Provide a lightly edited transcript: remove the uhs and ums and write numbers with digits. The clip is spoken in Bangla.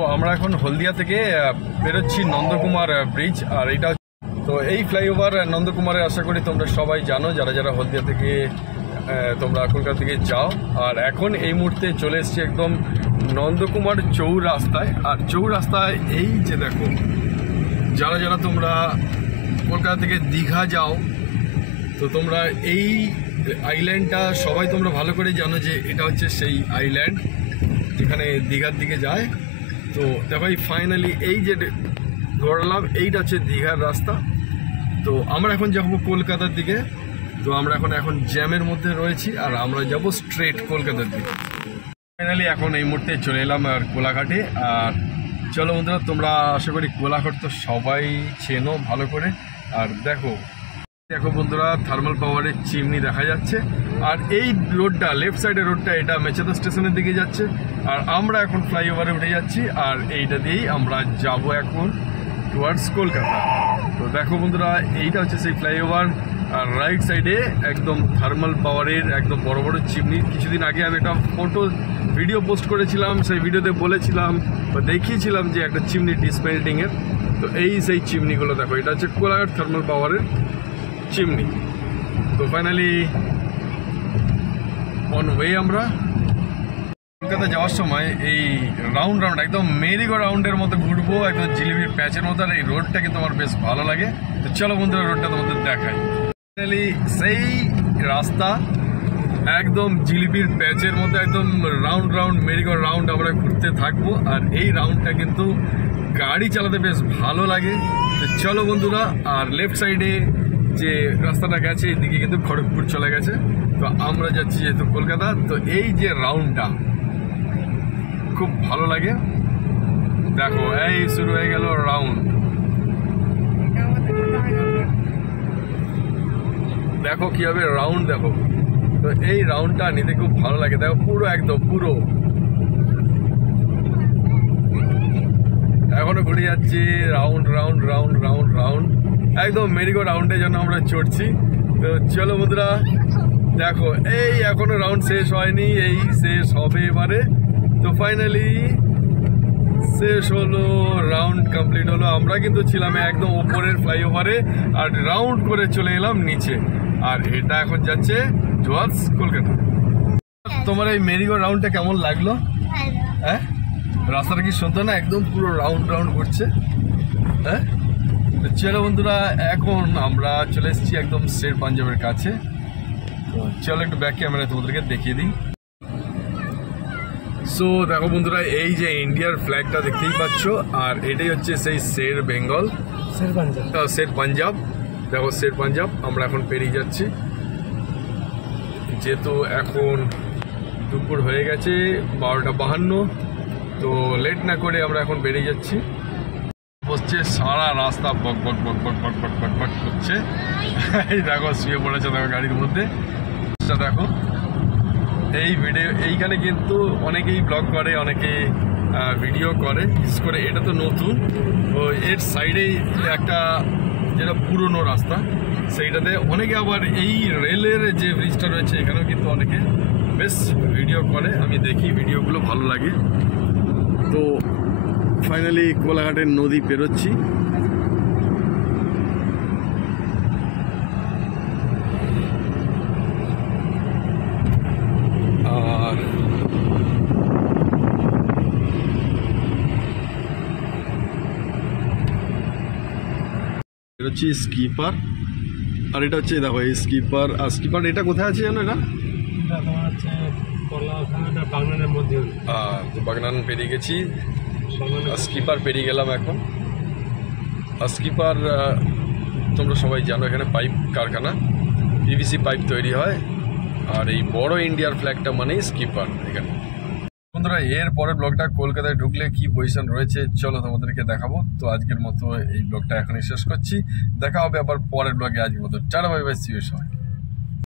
তো আমরা এখন হলদিয়া থেকে বেরোচ্ছি নন্দকুমার ব্রিজ। আর এটা তো এই ফ্লাইওভার নন্দকুমারে আশা করি তোমরা সবাই জানো, যারা যারা হলদিয়া থেকে তোমরা কলকাতা থেকে যাও। আর এখন এই মুহূর্তে চলে এসেছি একদম নন্দকুমার চৌরাস্তায়। আর চৌরাস্তায় এই যে দেখো, যারা যারা তোমরা কলকাতা থেকে দীঘা যাও, তো তোমরা এই আইল্যান্ডটা সবাই তোমরা ভালো করে জানো যে এটা হচ্ছে সেই আইল্যান্ড যেখানে দীঘার দিকে যায়। তো দেখো ফাইনালি এই যে ধরলাম, এইটা হচ্ছে দীঘার রাস্তা। তো আমরা এখন যাবো কলকাতার দিকে। তো আমরা এখন জ্যামের মধ্যে রয়েছি, আর আমরা যাব স্ট্রেট কলকাতার দিকে। ফাইনালি এখন এই মুহূর্তে চলে এলাম আর কোলাঘাটে। আর চলো বন্ধুরা, তোমরা আশা করি কোলাঘাট তো সবাই চেনো ভালো করে। আর দেখো বন্ধুরা, থার্মাল পাওয়ারের চিমনি দেখা যাচ্ছে। আর এই রোডটা, লেফট সাইডের রোডটা, এটা মেচেদা স্টেশনের দিকে যাচ্ছে। আর আমরা এখন ফ্লাইওভারে উঠে যাচ্ছি, আর এইটা দিয়েই আমরা যাব এখন টুয়ার্ডস কলকাতা। তো দেখো বন্ধুরা, এইটা হচ্ছে সেই ফ্লাইওভার। আর রাইট সাইডে একদম থার্মাল পাওয়ারের একদম বড় বড় চিমনি। কিছুদিন আগে আমি একটা ভিডিও পোস্ট করেছিলাম, সেই ভিডিওতে বলেছিলাম বা দেখিয়েছিলাম যে একটা চিমনি ডিসমেল্টিংয়ের। তো এই সেই চিমনিগুলো দেখো, এটা হচ্ছে কোলাঘাট থার্মাল পাওয়ারের চিমনি। তো ফাইনালি অন ওয়ে আমরা কলকাতা যাওয়ার সময় এই রাউন্ড একদম মেরিগো রাউন্ডের মতো ঘুরবো, একদম জিলিপির প্যাচের মতো। আর এই রোডটা কিন্তু আমার বেশ ভালো লাগে। তো চলো বন্ধুরা, রোডটা তোমাদের দেখাই। ফাইনালি সেই রাস্তা একদম জিলিপির প্যাচের মতো, একদম রাউন্ড মেরিগো রাউন্ড আমরা ঘুরতে থাকবো। আর এই রাউন্ডটা কিন্তু গাড়ি চালাতে বেশ ভালো লাগে। তো চলো বন্ধুরা, আর লেফট সাইডে যে রাস্তাটা গেছে এদিকে কিন্তু খড়গপুর চলে গেছে। তো আমরা যাচ্ছি যেহেতু কলকাতা। তো এই যে রাউন্ডটা খুব ভালো লাগে। দেখো এই শুরু হয়ে গেল রাউন্ড। দেখো কিভাবে রাউন্ড, দেখো। তো এই রাউন্ডটা নিতে খুব ভালো লাগে। দেখো পুরো একদম পুরো এখনো ঘুরে যাচ্ছি রাউন্ড একদম মেরিগো রাউন্ডে যেন আমরা চড়ছি। তো চলো বন্ধুরা, দেখো এই এখনো রাউন্ড শেষ হয়নি, এই শেষ হবে এবারে। তো ফাইনালি শেষ হলো, রাউন্ড কমপ্লিট হলো। আমরা কিন্তু ছিলাম একদম উপরের ফ্লাইওভারে, আর রাউন্ড করে চলে এলাম নিচে। আর এটা এখন যাচ্ছে টুয়ার্ডস কলকাতা। তোমার এই মেরিগো রাউন্ডটা কেমন লাগলো? হ্যাঁ, রাস্তাটা কি সুন্দর না? একদম পুরো রাউন্ড ঘুরছে। হ্যাঁ, চলো বন্ধুরা, এখন আমরা চলে এসেছি একদম শের পাঞ্জাবের কাছে। তো চলো একটু ব্যাক ক্যামেরা তোমাদেরকে দেখিয়ে দিই। সো দেখো বন্ধুরা, এই যে ইন্ডিয়ার ফ্ল্যাগটা দেখতেই পাচ্ছ, আর এটাই হচ্ছে সেই শের বেঙ্গল, শের পাঞ্জাব। দেখো শের পাঞ্জাব আমরা এখন পেরিয়ে যাচ্ছি, যেহেতু এখন দুপুর হয়ে গেছে 12:52। তো লেট না করে আমরা এখন বেরিয়ে যাচ্ছি। বসছে সারা রাস্তা বক করছে। এই দেখো শুয়ে পড়েছে, দেখো গাড়ির মধ্যে। দেখো এই এইখানে কিন্তু অনেকেই ব্লগ করে, অনেকে ভিডিও করে। বিশেষ করে এটা তো নতুন, তো এর সাইডেই একটা যেটা পুরনো রাস্তা, সেইটাতে অনেকে আবার এই রেলের যে ব্রিজটা রয়েছে এখানেও কিন্তু অনেকে বেশ ভিডিও করে। আমি দেখি ভিডিওগুলো, ভালো লাগে। তো ফাইনালি কোলাঘাটের নদী পেরোচ্ছি। আর পেরোচ্ছি স্কিপার। আর এটা হচ্ছে দেখো এই স্কিপার। আর স্কিপার এটা কোথায় আছে জানো? এটা বাগনানের মধ্যে। বাগনান পেরিয়ে গেছি, স্কিপার পেরিয়ে গেলাম এখন। আর স্কিপার তোমরা সবাই জানো, এখানে পাইপ কারখানা, পিভিসি পাইপ তৈরি হয়। আর এই বড় ইন্ডিয়ার ফ্ল্যাগটা মানেই স্কিপার এখানে। বন্ধুরা, এর পরের ব্লগটা কলকাতায় ঢুকলে কি পজিশন রয়েছে চলো তোমাদেরকে দেখাবো। তো আজকের মতো এই ব্লগটা এখনই শেষ করছি। দেখা হবে আবার পরের ব্লগে। আজকের মতো tata, bye bye, see you সবাই।